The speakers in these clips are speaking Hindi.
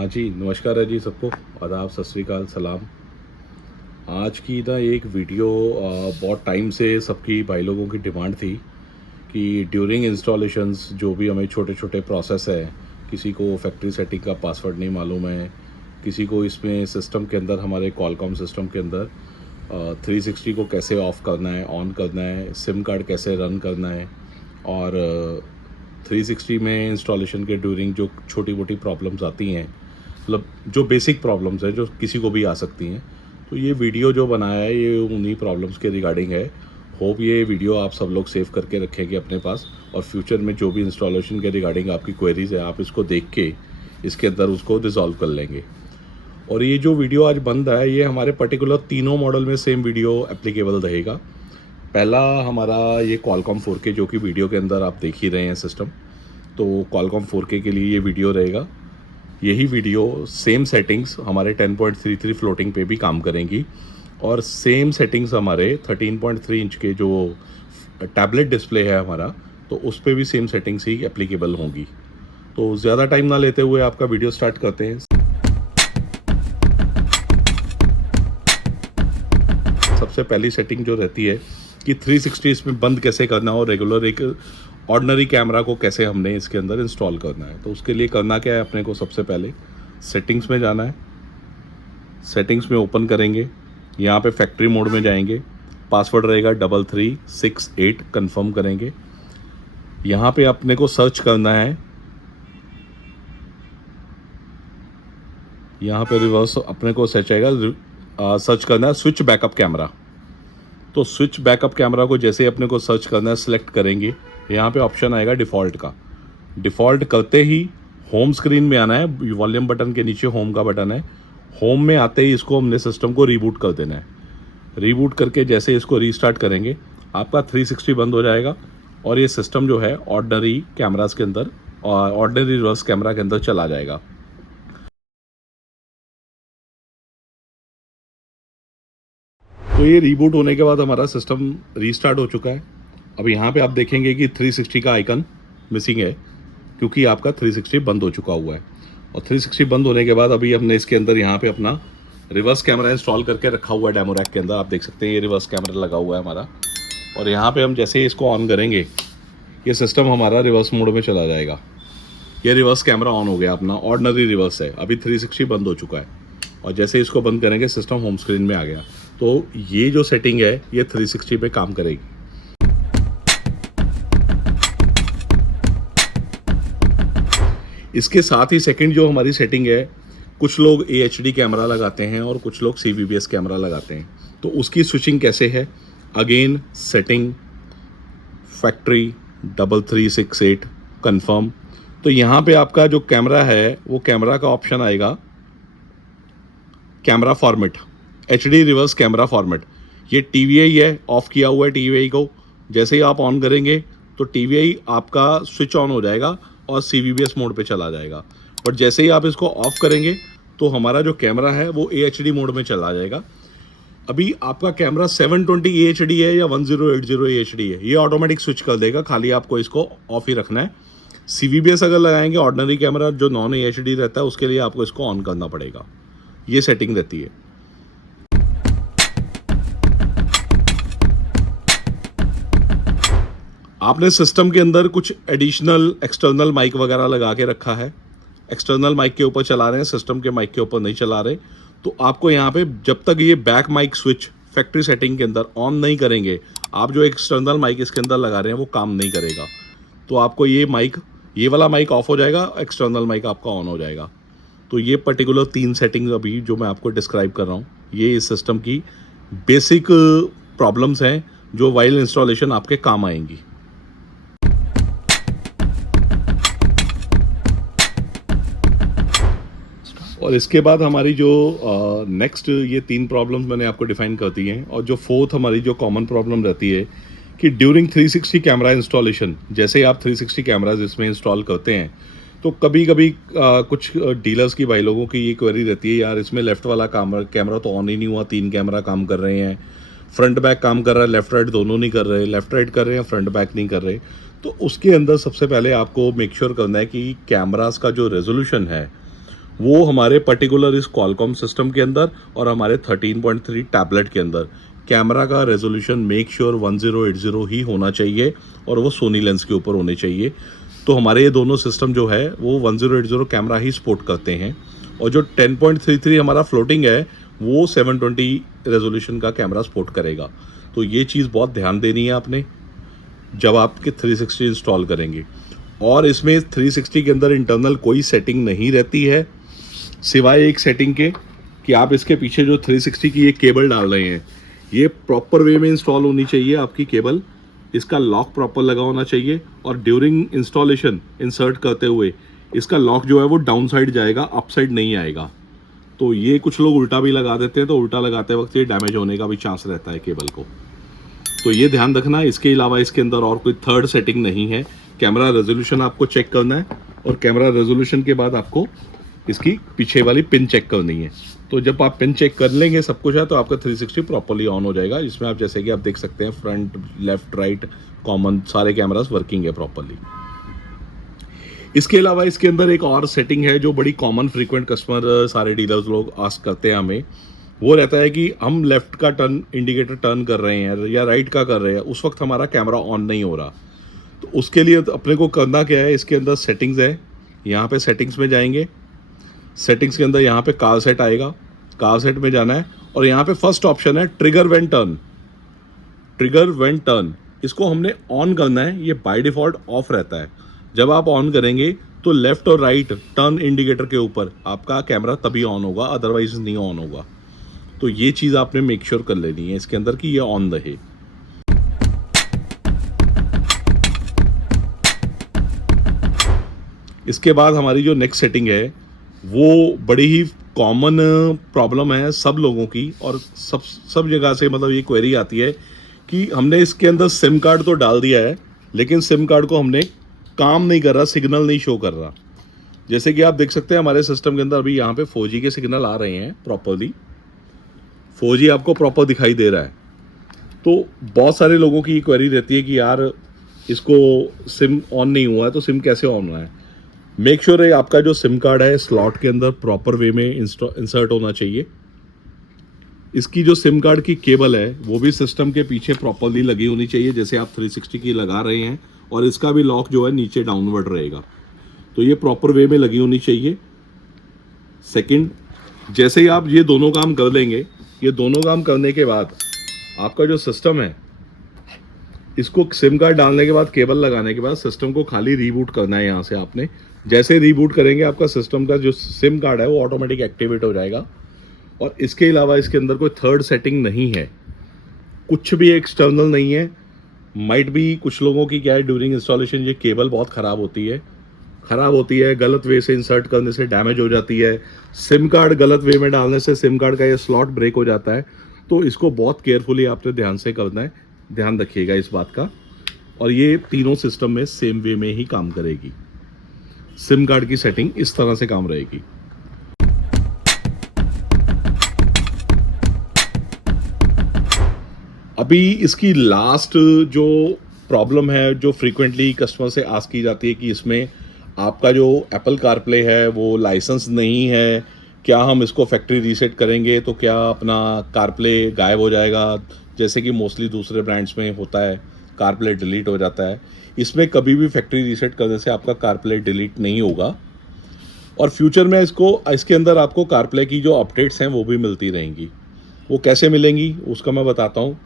हाँ जी, नमस्कार है जी सबको। आदाब, सत श्री अकाल, सलाम। आज की ना एक वीडियो बहुत टाइम से सबकी भाई लोगों की डिमांड थी कि ड्यूरिंग इंस्टॉलेशंस जो भी हमें छोटे छोटे प्रोसेस है, किसी को फैक्ट्री सेटिंग का पासवर्ड नहीं मालूम है, किसी को इसमें सिस्टम के अंदर हमारे कॉलकॉम सिस्टम के अंदर 360 को कैसे ऑफ़ करना है, ऑन करना है, सिम कार्ड कैसे रन करना है, और 360 में इंस्टॉलेशन के ड्यूरिंग जो छोटी मोटी प्रॉब्लम्स आती हैं, मतलब जो बेसिक प्रॉब्लम्स हैं जो किसी को भी आ सकती हैं। तो ये वीडियो जो बनाया है ये उन्हीं प्रॉब्लम्स के रिगार्डिंग है। होप ये वीडियो आप सब लोग सेव करके रखेंगे अपने पास, और फ्यूचर में जो भी इंस्टॉलेशन के रिगार्डिंग आपकी क्वेरीज है आप इसको देख के इसके अंदर उसको रिजॉल्व कर लेंगे। और ये जो वीडियो आज बंद है ये हमारे पर्टिकुलर तीनों मॉडल में सेम वीडियो एप्लीकेबल रहेगा। पहला हमारा ये क्वालकॉम 4K जो कि वीडियो के अंदर आप देख ही रहे हैं सिस्टम, तो क्वालकॉम 4K के लिए ये वीडियो रहेगा। यही वीडियो सेम सेटिंग्स हमारे 10.33 फ्लोटिंग पे भी काम करेंगी, और सेम सेटिंग्स हमारे 13.3 इंच के जो टैबलेट डिस्प्ले है हमारा, तो उस पर भी सेम सेटिंग्स ही एप्लीकेबल होंगी। तो ज़्यादा टाइम ना लेते हुए आपका वीडियो स्टार्ट करते हैं। सबसे पहली सेटिंग जो रहती है कि 360 इसमें बंद कैसे करना हो, रेगुलर एक ऑर्डिनरी कैमरा को कैसे हमने इसके अंदर इंस्टॉल करना है। तो उसके लिए करना क्या है, अपने को सबसे पहले सेटिंग्स में जाना है। सेटिंग्स में ओपन करेंगे, यहाँ पे फैक्ट्री मोड में जाएंगे, पासवर्ड रहेगा 3368, कंफर्म करेंगे। यहाँ पे अपने को सर्च करना है, यहाँ पे रिवर्स अपने को सर्च आएगा, सर्च करना है स्विच बैकअप कैमरा। तो स्विच बैकअप कैमरा को जैसे अपने को सर्च करना है, सिलेक्ट करेंगे, यहाँ पे ऑप्शन आएगा डिफ़ॉल्ट का। डिफ़ॉल्ट करते ही होम स्क्रीन में आना है, वॉल्यूम बटन के नीचे होम का बटन है। होम में आते ही इसको हमने सिस्टम को रीबूट कर देना है। रीबूट करके जैसे इसको रीस्टार्ट करेंगे आपका 360 बंद हो जाएगा, और ये सिस्टम जो है ऑर्डिनरी कैमरास के अंदर और ऑर्डिनरी रिवर्स कैमरा के अंदर चला जाएगा। तो ये रीबूट होने के बाद हमारा सिस्टम रीस्टार्ट हो चुका है। अब यहाँ पे आप देखेंगे कि 360 का आइकन मिसिंग है, क्योंकि आपका 360 बंद हो चुका हुआ है। और 360 बंद होने के बाद अभी हमने इसके अंदर यहाँ पे अपना रिवर्स कैमरा इंस्टॉल करके रखा हुआ है डेमो रैक के अंदर। आप देख सकते हैं ये रिवर्स कैमरा लगा हुआ है हमारा, और यहाँ पे हम जैसे ही इसको ऑन करेंगे ये सिस्टम हमारा रिवर्स मोड में चला जाएगा। ये रिवर्स कैमरा ऑन हो गया अपना, ऑर्डिनरी रिवर्स है। अभी 360 बंद हो चुका है, और जैसे ही इसको बंद करेंगे सिस्टम होम स्क्रीन में आ गया। तो ये जो सेटिंग है ये 360 पे काम करेगी। इसके साथ ही सेकंड जो हमारी सेटिंग है, कुछ लोग AHD कैमरा लगाते हैं और कुछ लोग CVBS कैमरा लगाते हैं, तो उसकी स्विचिंग कैसे है। Again setting, factory 3368, confirm. तो यहाँ पे आपका जो कैमरा है वो कैमरा का ऑप्शन आएगा camera format, HD reverse camera format. ये TVI है, ऑफ किया हुआ है TVI को। जैसे ही आप ऑन करेंगे तो TVI आपका स्विच ऑन हो जाएगा और CVBS मोड पे चला जाएगा। बट जैसे ही आप इसको ऑफ करेंगे तो हमारा जो कैमरा है वो AHD मोड में चला जाएगा। अभी आपका कैमरा 720 AHD है या 1080 AHD है, ये ऑटोमेटिक स्विच कर देगा, खाली आपको इसको ऑफ ही रखना है। CVBS अगर लगाएंगे ऑर्डिनरी कैमरा जो नॉन AHD रहता है उसके लिए आपको इसको ऑन करना पड़ेगा। ये सेटिंग रहती है। आपने सिस्टम के अंदर कुछ एडिशनल एक्सटर्नल माइक वगैरह लगा के रखा है, एक्सटर्नल माइक के ऊपर चला रहे हैं, सिस्टम के माइक के ऊपर नहीं चला रहे, तो आपको यहाँ पे जब तक ये back mic switch factory setting के अंदर ऑन नहीं करेंगे, आप जो एक्सटर्नल माइक इसके अंदर लगा रहे हैं वो काम नहीं करेगा। तो आपको ये वाला माइक ऑफ हो जाएगा, एक्सटर्नल माइक आपका ऑन हो जाएगा। तो ये पर्टिकुलर 3 सेटिंग्स अभी जो मैं आपको डिस्क्राइब कर रहा हूँ, ये इस सिस्टम की बेसिक प्रॉब्लम्स हैं जो वाइल इंस्टॉलेशन आपके काम आएंगी। और इसके बाद हमारी जो नेक्स्ट ये 3 प्रॉब्लम्स मैंने आपको डिफाइन कर दी हैं, और जो फोर्थ हमारी जो कॉमन प्रॉब्लम रहती है कि ड्यूरिंग 360 कैमरा इंस्टॉलेशन, जैसे ही आप 360 कैमराज इसमें इंस्टॉल करते हैं तो कभी कभी कुछ डीलर्स की भाई लोगों की ये क्वेरी रहती है, यार इसमें लेफ़्ट वाला कैमरा तो ऑन ही नहीं हुआ, 3 कैमरा काम कर रहे हैं, फ्रंट बैक काम कर रहा है, लेफ़्ट राइट दोनों नहीं कर रहे, लेफ़्ट राइट कर रहे हैं, फ्रंट बैक नहीं कर रहे। तो उसके अंदर सबसे पहले आपको मेक श्योर करना है कि कैमरास का जो रेजोल्यूशन है वो हमारे पर्टिकुलर इस क्वालकॉम सिस्टम के अंदर और हमारे 13.3 टैबलेट के अंदर कैमरा का रेजोल्यूशन मेक श्योर 1080 ही होना चाहिए और वो सोनी लेंस के ऊपर होने चाहिए। तो हमारे ये दोनों सिस्टम जो है वो 1080 कैमरा ही सपोर्ट करते हैं, और जो 10.33 हमारा फ्लोटिंग है वो 720 रेजोल्यूशन का कैमरा सपोर्ट करेगा। तो ये चीज़ बहुत ध्यान देनी है आपने जब आपके 360 इंस्टॉल करेंगे। और इसमें 360 के अंदर इंटरनल कोई सेटिंग नहीं रहती है सिवाय एक सेटिंग के कि आप इसके पीछे जो 360 की ये केबल डाल रहे हैं ये प्रॉपर वे में इंस्टॉल होनी चाहिए आपकी केबल। इसका लॉक प्रॉपर लगा होना चाहिए, और ड्यूरिंग इंस्टॉलेशन इंसर्ट करते हुए इसका लॉक जो है वो डाउन साइड जाएगा, अप साइड नहीं आएगा। तो ये कुछ लोग उल्टा भी लगा देते हैं, तो उल्टा लगाते वक्त ये डैमेज होने का भी चांस रहता है केबल को। तो ये ध्यान रखना। इसके अलावा इसके अंदर और कोई थर्ड सेटिंग नहीं है। कैमरा रेजोल्यूशन आपको चेक करना है, और कैमरा रेजोल्यूशन के बाद आपको इसकी पीछे वाली पिन चेक करनी है। तो जब आप पिन चेक कर लेंगे सब कुछ है तो आपका 360 प्रॉपर्ली ऑन हो जाएगा। इसमें आप जैसे कि आप देख सकते हैं फ्रंट, लेफ्ट, राइट, कॉमन सारे कैमरास वर्किंग है प्रॉपर्ली। इसके अलावा इसके अंदर एक और सेटिंग है जो बड़ी कॉमन फ्रीक्वेंट कस्टमर सारे डीलर्स लोग आस्क करते हैं हमें। वो रहता है कि हम लेफ्ट का टर्न इंडिकेटर टर्न कर रहे हैं या राइट का कर रहे हैं, उस वक्त हमारा कैमरा ऑन नहीं हो रहा। तो उसके लिए अपने को करना क्या है, इसके अंदर सेटिंग्स है, यहाँ पे सेटिंग्स में जाएंगे। सेटिंग्स के अंदर यहाँ पे कार सेट आएगा, कार सेट में जाना है, और यहाँ पे फर्स्ट ऑप्शन है trigger when turn. Trigger when turn इसको हमने ऑन करना है। ये बाय डिफ़ॉल्ट ऑफ रहता है। जब आप ऑन करेंगे तो लेफ्ट और राइट टर्न इंडिकेटर के ऊपर आपका कैमरा तभी ऑन होगा, अदरवाइज नहीं ऑन होगा। तो ये चीज़ आपने मेक श्योर कर लेनी है इसके अंदर कि ये ऑन रहे। इसके बाद हमारी जो नेक्स्ट सेटिंग है वो बड़ी ही कॉमन प्रॉब्लम है सब लोगों की, और सब जगह से मतलब ये क्वेरी आती है कि हमने इसके अंदर सिम कार्ड तो डाल दिया है लेकिन सिम कार्ड को हमने काम नहीं कर रहा, सिग्नल नहीं शो कर रहा। जैसे कि आप देख सकते हैं हमारे सिस्टम के अंदर अभी यहाँ पे 4G के सिग्नल आ रहे हैं प्रॉपरली, 4G आपको प्रॉपर दिखाई दे रहा है। तो बहुत सारे लोगों की क्वेरी रहती है कि यार इसको सिम ऑन नहीं हुआ है तो सिम कैसे ऑन हुआ है। मेक श्योर है आपका जो सिम कार्ड है स्लॉट के अंदर प्रॉपर वे में इंसर्ट होना चाहिए। इसकी जो सिम कार्ड की केबल है वो भी सिस्टम के पीछे प्रॉपरली लगी होनी चाहिए, जैसे आप 360 की लगा रहे हैं, और इसका भी लॉक जो है नीचे डाउनवर्ड रहेगा। तो ये प्रॉपर वे में लगी होनी चाहिए। सेकंड, जैसे ही आप ये दोनों काम कर लेंगे, ये दोनों काम करने के बाद आपका जो सिस्टम है इसको सिम कार्ड डालने के बाद, केबल लगाने के बाद सिस्टम को खाली रीबूट करना है। यहाँ से आपने जैसे रीबूट करेंगे आपका सिस्टम का जो सिम कार्ड है वो ऑटोमेटिक एक्टिवेट हो जाएगा। और इसके अलावा इसके अंदर कोई थर्ड सेटिंग नहीं है, कुछ भी एक्सटर्नल नहीं है। माइट भी कुछ लोगों की क्या है, ड्यूरिंग इंस्टॉलेशन ये केबल बहुत ख़राब होती है, गलत वे से इंसर्ट करने से डैमेज हो जाती है, सिम कार्ड गलत वे में डालने से सिम कार्ड का ये स्लॉट ब्रेक हो जाता है। तो इसको बहुत केयरफुली आपने ध्यान से करना है, ध्यान रखिएगा इस बात का। और ये तीनों सिस्टम में सेम वे में ही काम करेगी। सिम कार्ड की सेटिंग इस तरह से काम रहेगी। अभी इसकी लास्ट जो प्रॉब्लम है जो फ्रीक्वेंटली कस्टमर से आस्क की जाती है कि इसमें आपका जो एप्पल कारप्ले है वो लाइसेंस नहीं है, क्या हम इसको फैक्ट्री रीसेट करेंगे तो क्या अपना कारप्ले गायब हो जाएगा, जैसे कि मोस्टली दूसरे ब्रांड्स में होता है कारप्ले डिलीट हो जाता है। इसमें कभी भी फैक्ट्री रीसेट करने से आपका कारप्ले डिलीट नहीं होगा, और फ्यूचर में इसके अंदर आपको कारप्ले की जो अपडेट्स हैं वो भी मिलती रहेंगी। वो कैसे मिलेंगी उसका मैं बताता हूँ।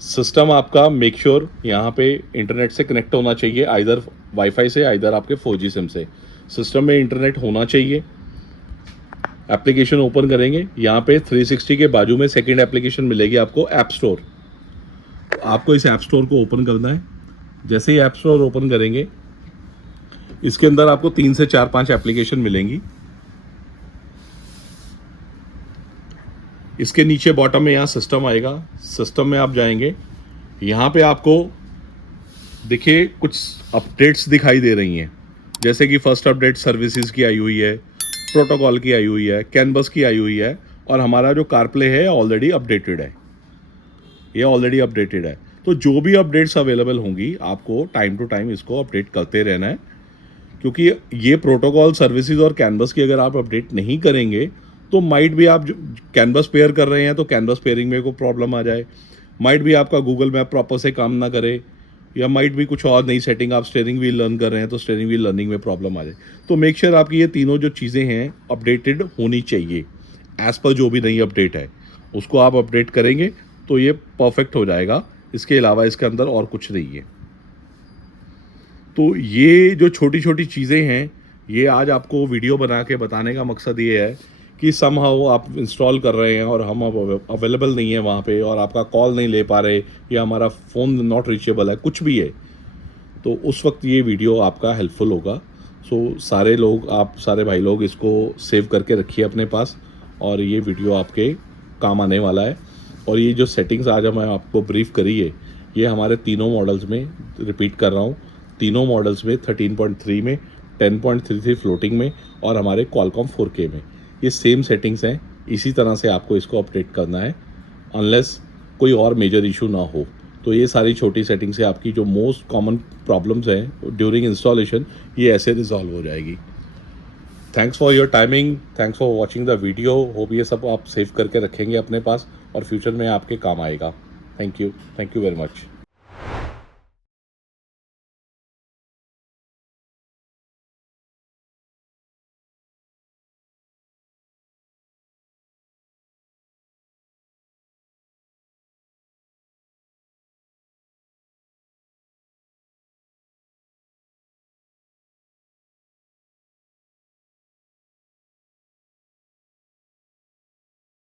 सिस्टम आपका मेक श्योर यहाँ पे इंटरनेट से कनेक्ट होना चाहिए, आइदर वाईफाई से आइदर आपके 4G सिम से। सिस्टम में इंटरनेट होना चाहिए। एप्लीकेशन ओपन करेंगे, यहाँ पे 360 के बाजू में सेकंड एप्लीकेशन मिलेगी आपको, ऐप स्टोर। आपको इस ऐप स्टोर को ओपन करना है। जैसे ही ऐप स्टोर ओपन करेंगे इसके अंदर आपको 3 से 4-5 एप्लीकेशन मिलेंगी। इसके नीचे बॉटम में यहाँ सिस्टम आएगा, सिस्टम में आप जाएंगे, यहाँ पे आपको देखिए कुछ अपडेट्स दिखाई दे रही हैं, जैसे कि फर्स्ट अपडेट सर्विसेज की आई हुई है, प्रोटोकॉल की आई हुई है, कैनवस की आई हुई है, और हमारा जो कारप्ले है ऑलरेडी अपडेटेड है, ये ऑलरेडी अपडेटेड है। तो जो भी अपडेट्स अवेलेबल होंगी आपको टाइम टू टाइम इसको अपडेट करते रहना है। क्योंकि ये प्रोटोकॉल सर्विसेज और कैनवस की अगर आप अपडेट नहीं करेंगे तो माइट भी आप कैनवस पेयर कर रहे हैं तो कैनवस पेयरिंग में कोई प्रॉब्लम आ जाए, माइट भी आपका गूगल मैप प्रॉपर से काम ना करे, या माइट भी कुछ और नई सेटिंग आप स्टीयरिंग व्हील लर्न कर रहे हैं तो स्टीयरिंग व्हील लर्निंग में प्रॉब्लम आ जाए। तो मेक श्योर आपकी ये तीनों जो चीज़ें हैं अपडेटेड होनी चाहिए। एज़ पर जो भी नई अपडेट है उसको आप अपडेट करेंगे तो ये परफेक्ट हो जाएगा। इसके अलावा इसके अंदर और कुछ नहीं है। तो ये जो छोटी छोटी चीज़ें हैं ये आज आपको वीडियो बना के बताने का मकसद ये है कि समहाउ आप इंस्टॉल कर रहे हैं और हम अब अवेलेबल नहीं है वहाँ पे, और आपका कॉल नहीं ले पा रहे, या हमारा फ़ोन नॉट रीचेबल है, कुछ भी है, तो उस वक्त ये वीडियो आपका हेल्पफुल होगा। सो सारे लोग, आप सारे भाई लोग इसको सेव करके रखिए अपने पास, और ये वीडियो आपके काम आने वाला है। और ये जो सेटिंग्स आज हमें आपको ब्रीफ करी है ये हमारे तीनों मॉडल्स में, रिपीट कर रहा हूँ, तीनों मॉडल्स में 13.3 में, 10.33 फ्लोटिंग में और हमारे क्वालकॉम 4K में ये सेम सेटिंग्स हैं। इसी तरह से आपको इसको अपडेट करना है अनलेस कोई और मेजर इशू ना हो। तो ये सारी छोटी सेटिंग्स है आपकी जो मोस्ट कॉमन प्रॉब्लम्स हैं ड्यूरिंग इंस्टॉलेशन, ये ऐसे रिजॉल्व हो जाएगी। Thanks for your timing, thanks for watching the video. Hope ये सब आप सेव करके रखेंगे अपने पास और फ्यूचर में आपके काम आएगा। Thank you very much.